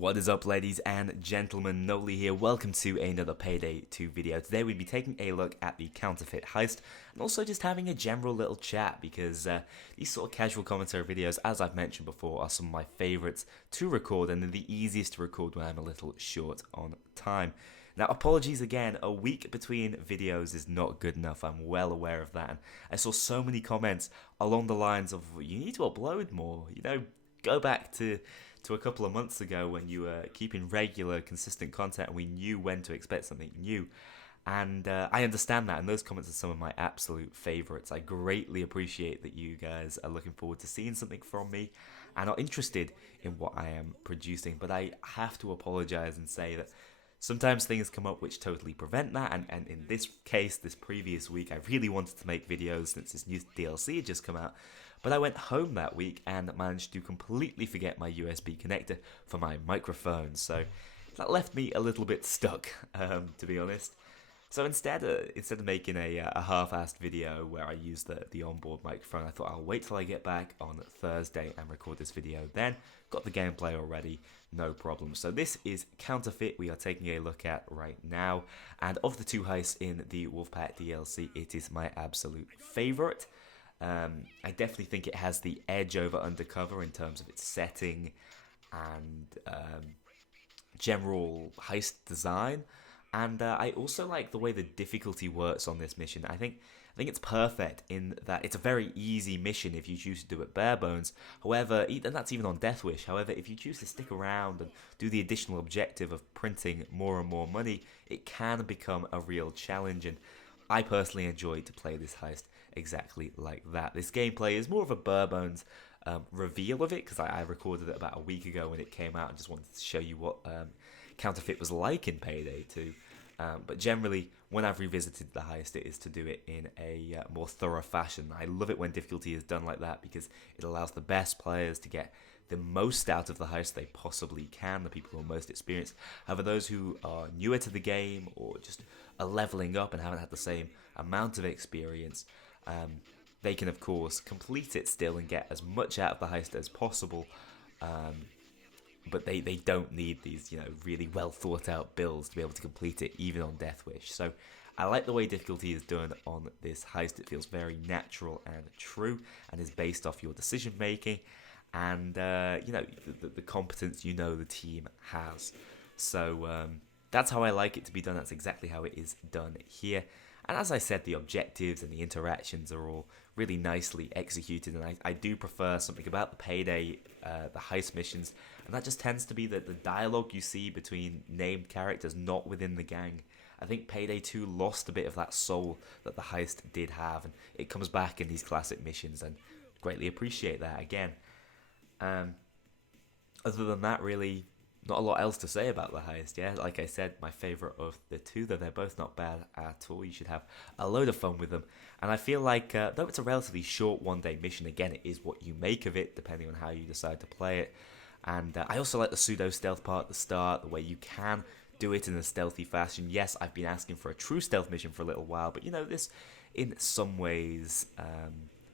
What is up, ladies and gentlemen? Noli here. Welcome to another Payday 2 video. Today we'll be taking a look at the Counterfeit heist and also just having a general little chat because these sort of casual commentary videos, as I've mentioned before, are some of my favourites to record and they're the easiest to record when I'm a little short on time. Now, apologies again, a week between videos is not good enough, I'm well aware of that. And I saw so many comments along the lines of, you need to upload more, go back to a couple of months ago when you were keeping regular, consistent content and we knew when to expect something new. And I understand that, and those comments are some of my absolute favourites. I greatly appreciate that you guys are looking forward to seeing something from me and are interested in what I am producing. But I have to apologise and say that sometimes things come up which totally prevent that, and in this case, this previous week, I really wanted to make videos since this new DLC had just come out, but I went home that week and managed to completely forget my USB connector for my microphone, so that left me a little bit stuck, to be honest. So instead of making a half-assed video where I use the onboard microphone, I thought I'll wait till I get back on Thursday and record this video then. Got the gameplay already, no problem. So this is Counterfeit we are taking a look at right now. And of the two heists in the Wolfpack DLC, it is my absolute favourite. I definitely think it has the edge over Undercover in terms of its setting and general heist design. And I also like the way the difficulty works on this mission. I think it's perfect in that it's a very easy mission if you choose to do it bare bones. However, and that's even on Death Wish. However, if you choose to stick around and do the additional objective of printing more and more money, it can become a real challenge. And I personally enjoyed to play this heist exactly like that. This gameplay is more of a bare bones reveal of it because I recorded it about a week ago when it came out and just wanted to show you what Counterfeit was like in Payday 2. But generally, when I've revisited the heist, it is to do it in a more thorough fashion. I love it when difficulty is done like that because it allows the best players to get the most out of the heist they possibly can, the people who are most experienced. However, those who are newer to the game or just are leveling up and haven't had the same amount of experience, they can, of course, complete it still and get as much out of the heist as possible. But they don't need these, really well thought out builds to be able to complete it, even on Death Wish. So I like the way difficulty is done on this heist. It feels very natural and true and is based off your decision making and, the competence the team has. So that's how I like it to be done. That's exactly how it is done here. And as I said, the objectives and the interactions are all really nicely executed, and I do prefer something about the Payday, the heist missions, and that just tends to be the dialogue you see between named characters not within the gang. I think Payday 2 lost a bit of that soul that the heist did have, and it comes back in these classic missions, and greatly appreciate that again. Other than that, really, not a lot else to say about the heist, yeah? Like I said, my favourite of the two, though they're both not bad at all. You should have a load of fun with them. And I feel like, though it's a relatively short one-day mission, again, it is what you make of it, depending on how you decide to play it. And I also like the pseudo-stealth part at the start, the way you can do it in a stealthy fashion. Yes, I've been asking for a true stealth mission for a little while, but, this, in some ways,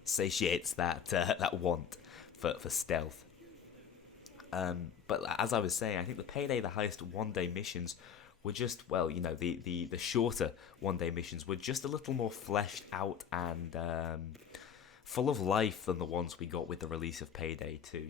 satiates that want for stealth. But as I was saying, I think the Payday, the heist one-day missions were just, the shorter one-day missions were just a little more fleshed out and full of life than the ones we got with the release of Payday 2,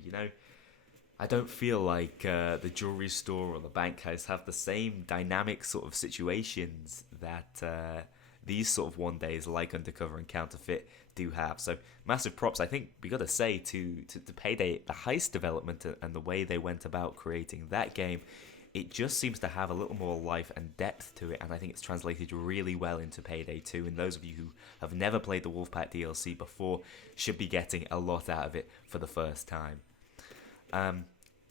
I don't feel like the jewelry store or the bank heist have the same dynamic sort of situations that these sort of one-days like Undercover and Counterfeit do have. So massive props, I think we got to say, to Payday, the heist development and the way they went about creating that game. It just seems to have a little more life and depth to it, and I think it's translated really well into Payday 2, and those of you who have never played the Wolfpack DLC before should be getting a lot out of it for the first time.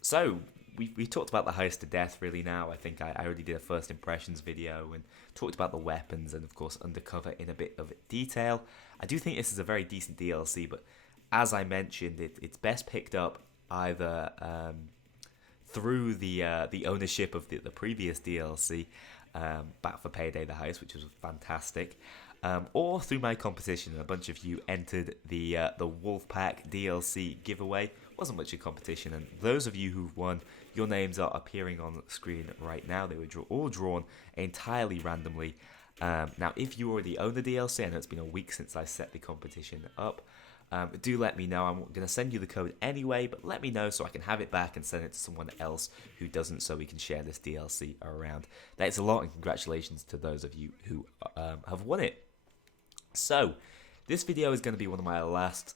So we talked about the heist to death really now. I think I already did a first impressions video and talked about the weapons and of course Undercover in a bit of detail. I do think this is a very decent DLC, but as I mentioned, it's best picked up either through the ownership of the previous DLC, back for Payday the Heist, which was fantastic, or through my competition. A bunch of you entered the Wolfpack DLC giveaway. Wasn't much of a competition, and those of you who've won, your names are appearing on the screen right now. They were all drawn entirely randomly. Now, if you already own the DLC, I know it's been a week since I set the competition up, do let me know. I'm going to send you the code anyway, but let me know so I can have it back and send it to someone else who doesn't, so we can share this DLC around. Thanks a lot, and congratulations to those of you who have won it. So, this video is going to be one of my last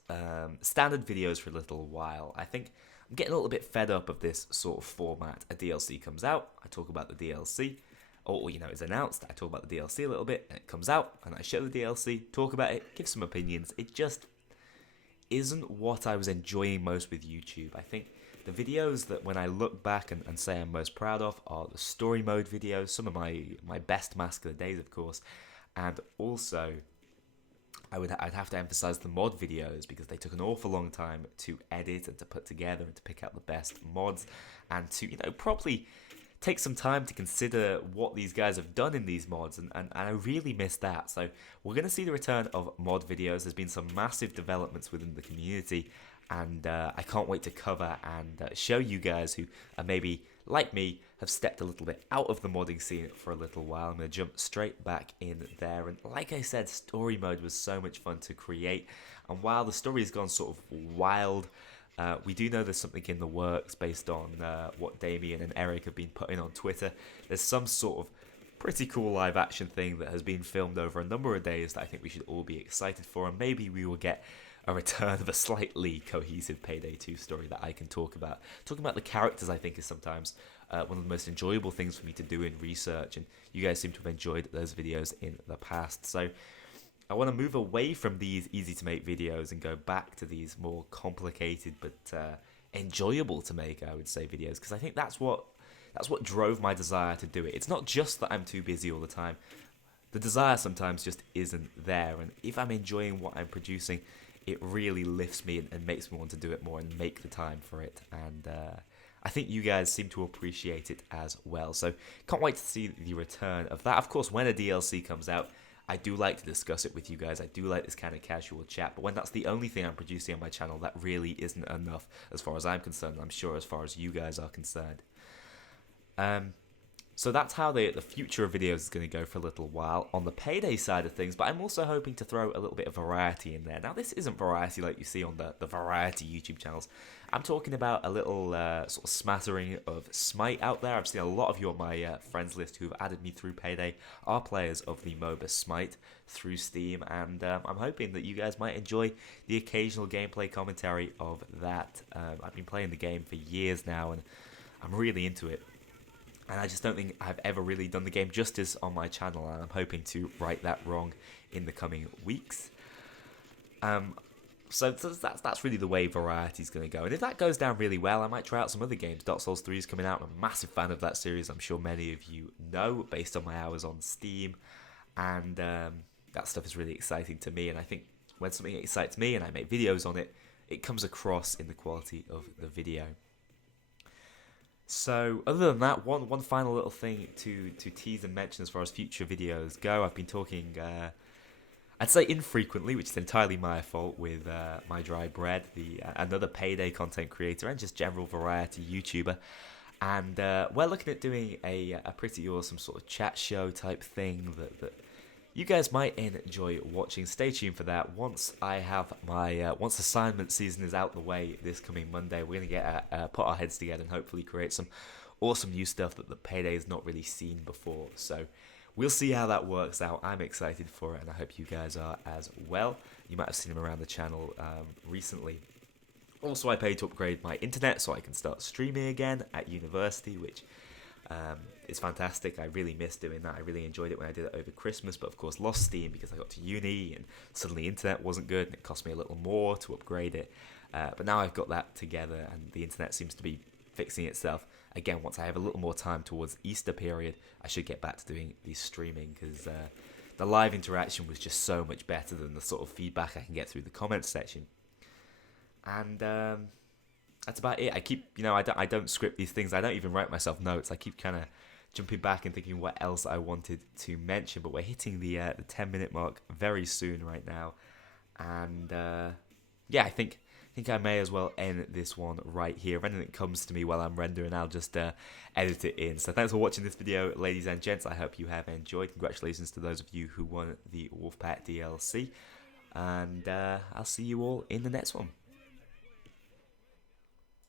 standard videos for a little while. I think I'm getting a little bit fed up of this sort of format. A DLC comes out, I talk about the DLC, or it's announced, I talk about the DLC a little bit, and it comes out, and I show the DLC, talk about it, give some opinions. It just isn't what I was enjoying most with YouTube. I think the videos that when I look back and say I'm most proud of are the story mode videos, some of my best Mask of the Days, of course, and also I'd have to emphasize the mod videos because they took an awful long time to edit and to put together and to pick out the best mods and to properly take some time to consider what these guys have done in these mods, and I really miss that. So we're going to see the return of mod videos. There's been some massive developments within the community, and I can't wait to cover and show you guys who are maybe, like me, have stepped a little bit out of the modding scene for a little while. I'm going to jump straight back in there, and like I said, story mode was so much fun to create, and while the story has gone sort of wild, we do know there's something in the works based on what Damien and Eric have been putting on Twitter. There's some sort of pretty cool live action thing that has been filmed over a number of days that I think we should all be excited for, and maybe we will get a return of a slightly cohesive Payday 2 story that I can talk about. Talking about the characters, I think, is sometimes one of the most enjoyable things for me to do in research, and you guys seem to have enjoyed those videos in the past. So I want to move away from these easy to make videos and go back to these more complicated but enjoyable to make, I would say, videos, because I think that's what drove my desire to do it. It's not just that I'm too busy all the time. The desire sometimes just isn't there, and if I'm enjoying what I'm producing, it really lifts me and makes me want to do it more and make the time for it. And I think you guys seem to appreciate it as well. So can't wait to see the return of that. Of course, when a DLC comes out, I do like to discuss it with you guys. I do like this kind of casual chat. But when that's the only thing I'm producing on my channel, that really isn't enough as far as I'm concerned. I'm sure as far as you guys are concerned. So that's how the future of videos is going to go for a little while on the Payday side of things, but I'm also hoping to throw a little bit of variety in there. Now, this isn't variety like you see on the variety YouTube channels. I'm talking about a little sort of smattering of Smite out there. I've seen a lot of you on my friends list who've added me through Payday are players of the MOBA Smite through Steam, and I'm hoping that you guys might enjoy the occasional gameplay commentary of that. I've been playing the game for years now, and I'm really into it. And I just don't think I've ever really done the game justice on my channel, and I'm hoping to right that wrong in the coming weeks. So that's really the way variety's going to go. And if that goes down really well, I might try out some other games. Dark Souls 3 is coming out. I'm a massive fan of that series. I'm sure many of you know, based on my hours on Steam. And that stuff is really exciting to me. And I think when something excites me and I make videos on it, it comes across in the quality of the video. So, other than that, one final little thing to tease and mention as far as future videos go. I've been talking, I'd say infrequently, which is entirely my fault, with My Dry Bread, another Payday content creator and just general variety YouTuber. And we're looking at doing a pretty awesome sort of chat show type thing that you guys might enjoy watching. Stay tuned for that. Once I have my once assignment season is out the way this coming Monday, we're going to put our heads together and hopefully create some awesome new stuff that the Payday has not really seen before. So we'll see how that works out. I'm excited for it, and I hope you guys are as well. You might have seen them around the channel recently. Also, I paid to upgrade my internet so I can start streaming again at university, which it's fantastic. I really miss doing that. I really enjoyed it when I did it over Christmas, but of course lost steam because I got to uni and suddenly internet wasn't good and it cost me a little more to upgrade it. But now I've got that together and the internet seems to be fixing itself. Again, once I have a little more time towards Easter period, I should get back to doing the streaming because the live interaction was just so much better than the sort of feedback I can get through the comments section. And that's about it. I keep, I don't script these things. I don't even write myself notes. I keep kind of jumping back and thinking what else I wanted to mention. But we're hitting the 10-minute mark very soon right now, and yeah, I think I may as well end this one right here. If anything comes to me while I'm rendering, I'll just edit it in. So thanks for watching this video, ladies and gents. I hope you have enjoyed. Congratulations to those of you who won the Wolfpack DLC. And I'll see you all in the next one.